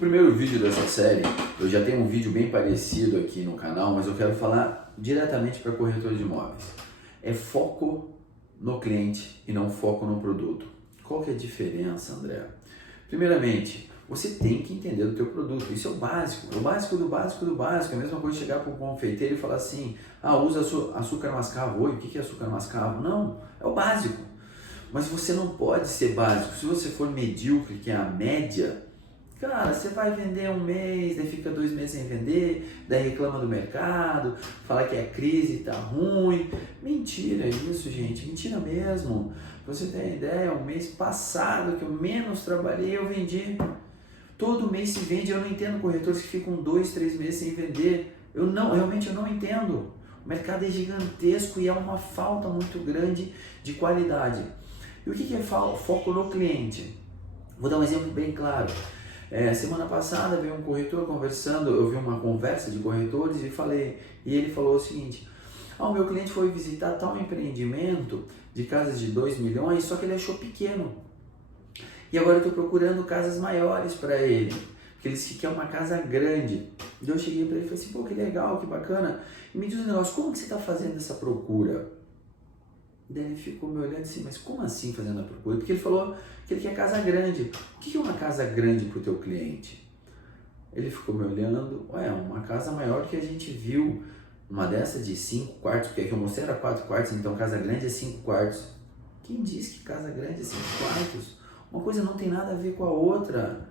primeiro vídeo dessa série, eu já tenho um vídeo bem parecido aqui no canal, mas eu quero falar diretamente para corretor de imóveis. É foco no cliente e não foco no produto. Qual que é a diferença, André? Primeiramente, você tem que entender do teu produto. Isso é o básico do básico do básico. É a mesma coisa chegar para um confeiteiro e falar assim, usa açúcar mascavo. Oi, o que é açúcar mascavo? Não, é o básico. Mas você não pode ser básico. Se você for medíocre, que é a média, cara, você vai vender um mês, daí fica 2 meses sem vender, daí reclama do mercado, fala que é crise, tá ruim. Mentira isso, gente, mentira mesmo. Pra você ter ideia, o mês passado que eu menos trabalhei, eu vendi. Todo mês se vende, eu não entendo corretores que ficam 2, 3 meses sem vender. Realmente eu não entendo. O mercado é gigantesco e é uma falta muito grande de qualidade. E o que é foco no cliente? Vou dar um exemplo bem claro. Semana passada veio um corretor conversando, eu vi uma conversa de corretores e ele falou o seguinte: o meu cliente foi visitar tal empreendimento de casas de 2 milhões, só que ele achou pequeno. E agora eu estou procurando casas maiores para ele, porque ele disse que quer uma casa grande. Então eu cheguei para ele e falei assim, pô, que legal, que bacana. E me diz um negócio, como que você está fazendo essa procura? Daí ele ficou me olhando assim, mas como assim fazendo a procura? Porque ele falou que ele quer casa grande. O que é uma casa grande para o teu cliente? Ele ficou me olhando, uma casa maior que a gente viu, uma dessa de 5 quartos, porque aqui eu mostrei era 4 quartos, então casa grande é 5 quartos. Quem disse que casa grande é 5 quartos? Uma coisa não tem nada a ver com a outra.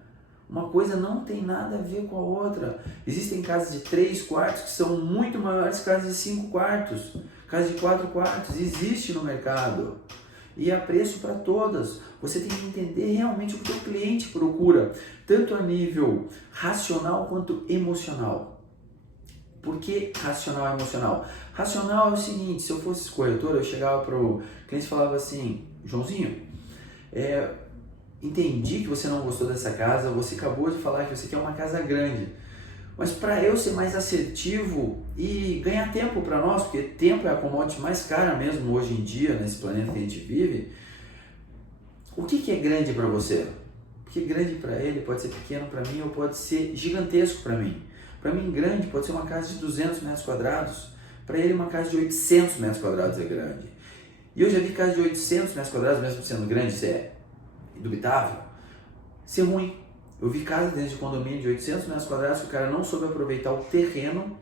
Uma coisa não tem nada a ver com a outra. Existem casas de 3 quartos que são muito maiores que casas de 5 quartos. Casas de 4 quartos. Existe no mercado. E há preço para todas. Você tem que entender realmente o que o cliente procura. Tanto a nível racional quanto emocional. Por que racional e emocional? Racional é o seguinte, se eu fosse corretor, eu chegava para o cliente e falava assim, Joãozinho, entendi que você não gostou dessa casa, você acabou de falar que você quer uma casa grande, mas para eu ser mais assertivo e ganhar tempo para nós, porque tempo é a commodity mais cara mesmo hoje em dia, nesse planeta que a gente vive, o que é grande para você? Porque grande para ele pode ser pequeno para mim ou pode ser gigantesco para mim. Para mim grande pode ser uma casa de 200 metros quadrados, para ele uma casa de 800 metros quadrados é grande. E eu já vi casa de 800 metros quadrados, mesmo sendo grande, isso é indubitável, ser ruim. Eu vi casa dentro de condomínio de 800 metros quadrados que o cara não soube aproveitar o terreno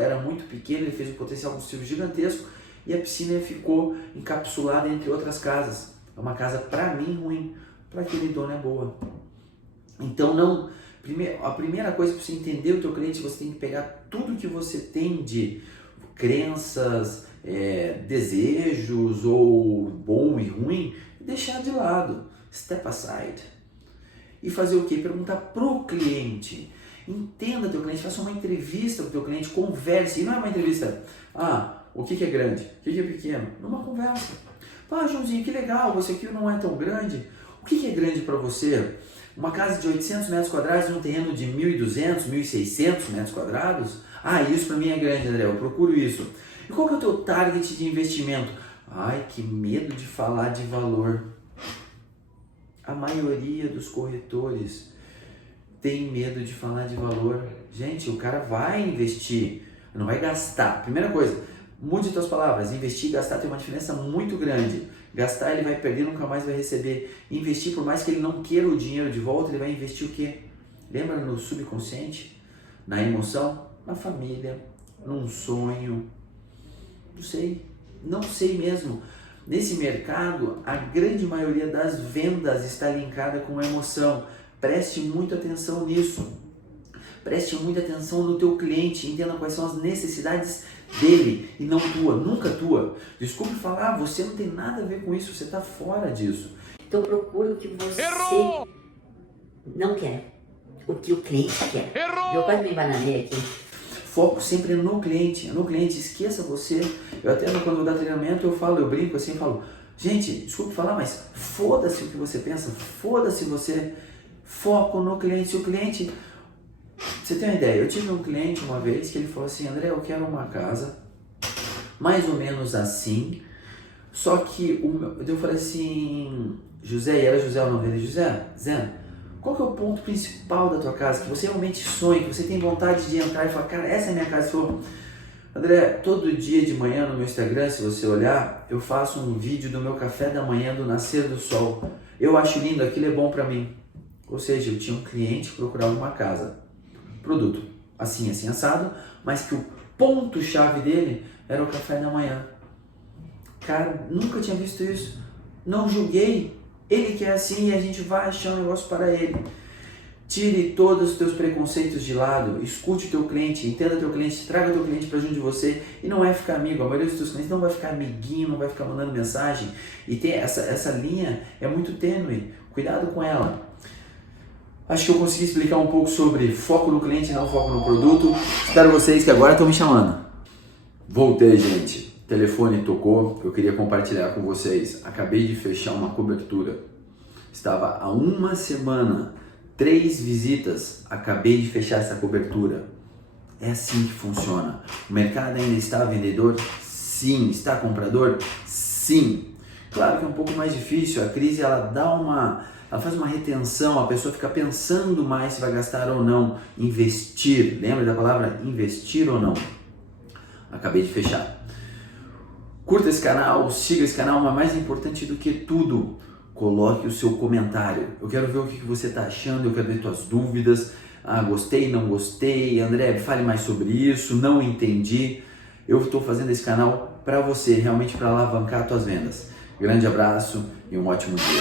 era muito pequeno, ele fez um potencial combustível gigantesco e a piscina ficou encapsulada entre outras casas. É uma casa, para mim, ruim, para aquele dono é boa. Então, a primeira coisa para você entender o teu cliente, você tem que pegar tudo que você tem de crenças, desejos ou bom e ruim, deixar de lado, step aside. E fazer o quê? Perguntar pro cliente. Entenda teu cliente, faça uma entrevista com o teu cliente, converse. E não é uma entrevista, o que é grande, o que é pequeno? Numa conversa. Joãozinho, que legal, você aqui não é tão grande. O que é grande para você? Uma casa de 800 metros quadrados num terreno de 1.200, 1.600 metros quadrados? Isso para mim é grande, André, eu procuro isso. E qual que é o teu target de investimento? Que medo de falar de valor. A maioria dos corretores tem medo de falar de valor. Gente, o cara vai investir, não vai gastar. Primeira coisa, mude as tuas palavras. Investir e gastar tem uma diferença muito grande. Gastar ele vai perder, nunca mais vai receber. Investir, por mais que ele não queira o dinheiro de volta, ele vai investir o quê? Lembra no subconsciente? Na emoção? Na família? Num sonho? Não sei mesmo. Nesse mercado, a grande maioria das vendas está linkada com a emoção. Preste muita atenção nisso. Preste muita atenção no teu cliente. Entenda quais são as necessidades dele e não tua, nunca tua. Desculpe falar, você não tem nada a ver com isso, você está fora disso. Então procure o que você não quer, o que o cliente quer. Eu quase me bananei aqui. Foco sempre no cliente, esqueça você. Eu até quando eu dou treinamento eu brinco assim, falo, gente, desculpe falar, mas foda-se o que você pensa, foda-se você, foco no cliente. Se o cliente, você tem uma ideia, eu tive um cliente uma vez que ele falou assim, André, eu quero uma casa, mais ou menos assim, só que eu falei assim, José, e era José o nome dele, José, Qual que é o ponto principal da tua casa, que você realmente sonha, que você tem vontade de entrar e falar, cara, essa é a minha casa. André, todo dia de manhã no meu Instagram, se você olhar, eu faço um vídeo do meu café da manhã, do nascer do sol. Eu acho lindo, aquilo é bom pra mim. Ou seja, eu tinha um cliente que procurava uma casa, produto assim, assim, assado, mas que o ponto-chave dele era o café da manhã. Cara, nunca tinha visto isso. Não julguei. Ele quer assim e a gente vai achar um negócio para ele. Tire todos os teus preconceitos de lado, escute o teu cliente, entenda o teu cliente, traga o teu cliente para junto de você e não é ficar amigo. A maioria dos teus clientes não vai ficar amiguinho, não vai ficar mandando mensagem e tem essa linha é muito tênue, cuidado com ela. Acho que eu consegui explicar um pouco sobre foco no cliente e não foco no produto. Espero vocês que agora estão me chamando. Voltei, gente. O telefone tocou, eu queria compartilhar com vocês. Acabei de fechar uma cobertura. Estava há uma semana, 3 visitas, acabei de fechar essa cobertura. É assim que funciona. O mercado ainda está vendedor? Sim. Está comprador? Sim. Claro que é um pouco mais difícil, a crise ela faz uma retenção, a pessoa fica pensando mais se vai gastar ou não. Investir, lembra da palavra investir ou não? Acabei de fechar. Curta esse canal, siga esse canal, mas mais importante do que tudo, coloque o seu comentário. Eu quero ver o que você está achando, eu quero ver suas dúvidas. Ah, gostei, não gostei. André, fale mais sobre isso, não entendi. Eu estou fazendo esse canal para você, realmente para alavancar suas vendas. Grande abraço e um ótimo dia.